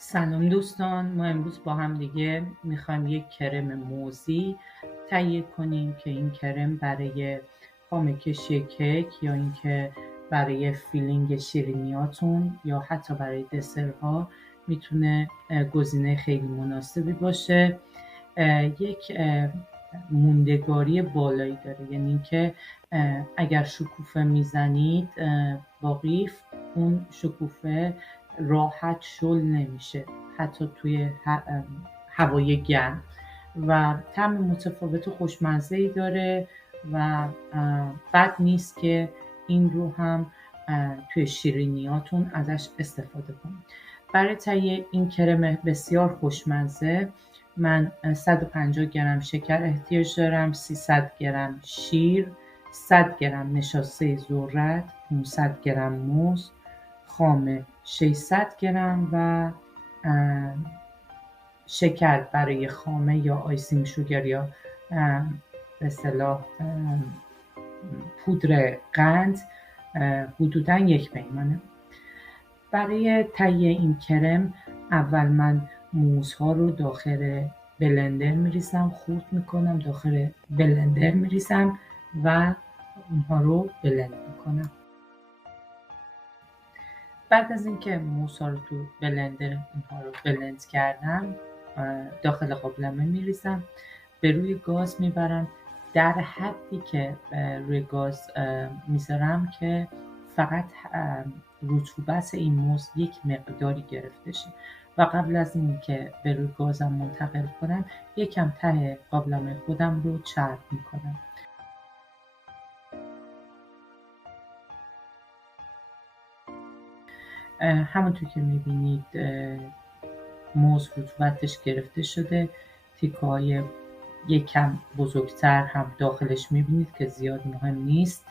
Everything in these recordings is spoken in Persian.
سلام دوستان، ما امروز با هم دیگه میخوایم یک کرم موزی تهیه کنیم که این کرم برای خامه‌کشی کیک یا اینکه برای فیلینگ شیرینیاتون یا حتی برای دسرها میتونه گزینه خیلی مناسبی باشه. یک موندگاری بالایی داره، یعنی اینکه اگر شکوفه میزنید با قیف، اون شکوفه راحت شل نمیشه حتی توی هوای گرم و طعم متفاوت و خوشمزه‌ای داره و بد نیست که این رو هم توی شیرینیاتون ازش استفاده کنید. برای تهیه این کرم بسیار خوشمزه من 150 گرم شکر احتیاج دارم، 300 گرم شیر، 100 گرم نشاسته ذرت، 500 گرم موز خام، 600 گرم و شکر برای خامه یا آیسینگ شوگر یا به اصطلاح پودر قند حدوداً 1 پیمانه. برای تهیه این کرم اول من موزها رو داخل بلندر میریزم، خورد میکنم، داخل بلندر میریزم و اونها رو بلند میکنم. بعد از اینکه موزها رو تو بلندر اینها رو بلند کردم داخل قابلمه میریزم، به روی گاز میبرم در حدی که روی گاز میذارم که فقط رطوبت این موز یک مقداری گرفته شه و قبل از اینکه به روی گازم منتقل کنم یکم ته قابلمه خودم رو چرب میکنم. همونطور که میبینید موز رطوبتش گرفته شده، تیکه‌های یکم بزرگتر هم داخلش میبینید که زیاد مهم نیست.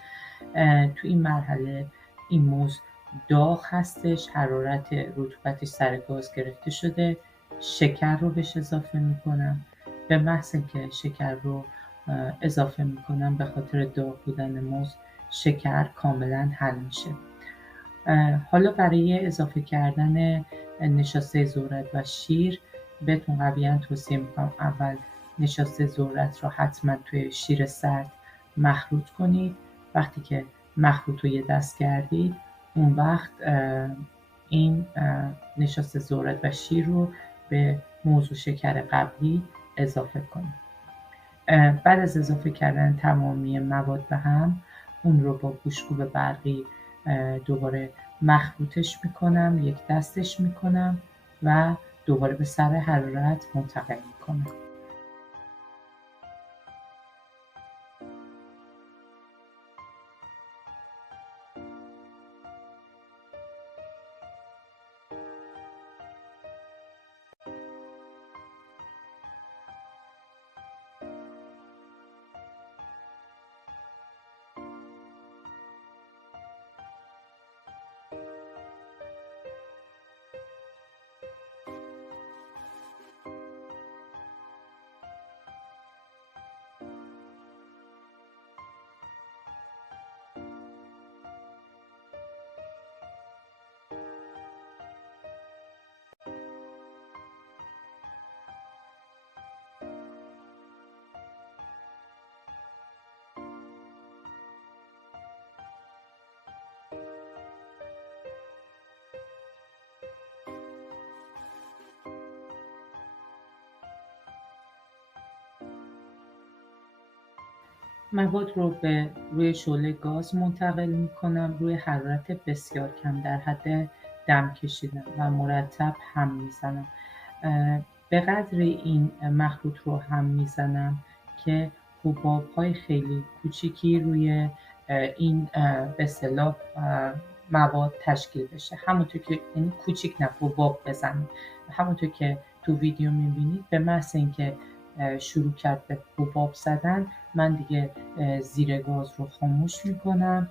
تو این مرحله این موز داغ هستش، حرارت رطوبتش سر گاز گرفته شده. شکر رو بهش اضافه میکنم. به محض که شکر رو اضافه میکنم به خاطر داغ بودن موز شکر کاملا حل میشه. حالا برای اضافه کردن نشاسته ذرت و شیر بهتون قویاً توصیه میکنم اول نشاسته ذرت رو حتما توی شیر سرد مخلوط کنید. وقتی که مخلوط رو یه دست کردید اون وقت این نشاسته ذرت و شیر رو به موز و شکر قبلی اضافه کنید. بعد از اضافه کردن تمامی مواد به هم اون رو با گوشت‌کوب برقی دوباره مخلوطش میکنم، یک دستش میکنم و دوباره به سر حرارت منتقل میکنم. مواد رو به روی شعله گاز منتقل میکنم روی حرارت بسیار کم در حد دم کشیدن و مرتب هم میزنم. به قدر این مخلوط رو هم میزنم که حباب‌های خیلی کوچیکی روی این به اصطلاح مواد تشکیل بشه. همونطور که این کوچیک نه، حباب بزنید. همونطور که تو ویدیو میبینید به محض اینکه شروع کرد به حباب زدن من دیگه زیر گاز رو خاموش میکنم.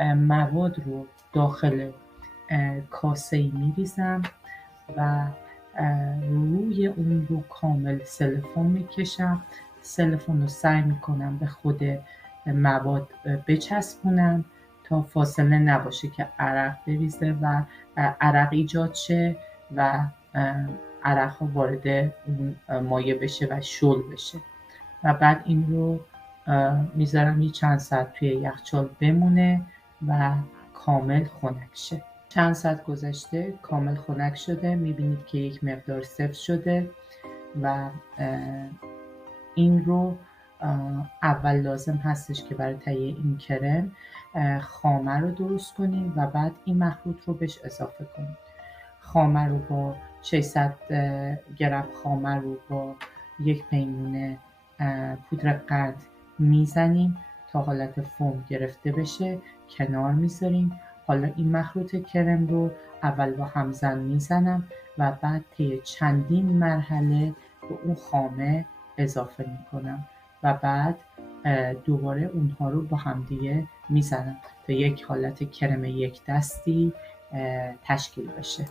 مواد رو داخل کاسه‌ای میریزم و روی اون رو کامل سیلیکون میکشم. سیلیکون رو سعی میکنم به خود مواد بچسبونم تا فاصله نباشه که عرق بریزه و عرق ایجاد شه و عرق ها وارد اون مایع بشه و شل بشه و بعد این رو میذارم یه چند ساعت توی یخچال بمونه و کامل خنک شه. چند ساعت گذشته کامل خنک شده، میبینید که یک مقدار سفت شده و این رو اول لازم هستش که برای تهیه این کرم خامه رو درست کنیم و بعد این مخلوط رو بهش اضافه کنیم. خامه رو با 600 گرم خامه رو با یک پیمونه پودر قند میزنیم تا حالت فوم گرفته بشه، کنار میذاریم. حالا این مخلوط کرم رو اول با همزن میزنم و بعد طی چندین مرحله به اون خامه اضافه میکنم و بعد دوباره اونها رو با همدیگه میزنم تا یک حالت کرم یک دستی تشکیل بشه.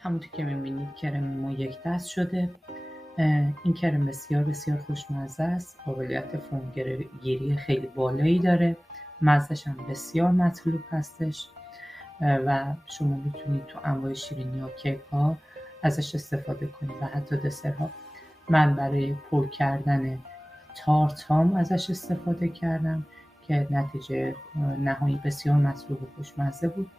همونطور که می‌بینید کرم ما یک دست شده. این کرم بسیار بسیار خوشمزه است، قابلیت فومگیری خیلی بالایی داره، مزهش هم بسیار مطلوب هستش و شما میتونید تو انواع شیرینی ها، کیک ها ازش استفاده کنید و حتی دسرها. من برای پر کردن تارت هام ازش استفاده کردم که نتیجه نهایی بسیار مطلوب و خوشمزه بود.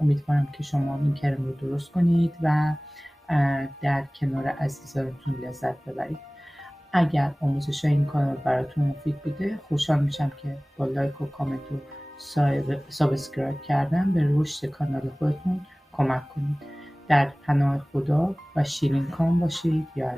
امیدوارم که شما این کرم رو درست کنید و در کنار عزیزانتون لذت ببرید. اگر آموزش این کانال براتون مفید بوده، خوشحال میشم که با لایک و کامنت و سابسکرایب کردن به رشد کانال خودتون کمک کنید. در پناه خدا و شیرین کام باشید. یا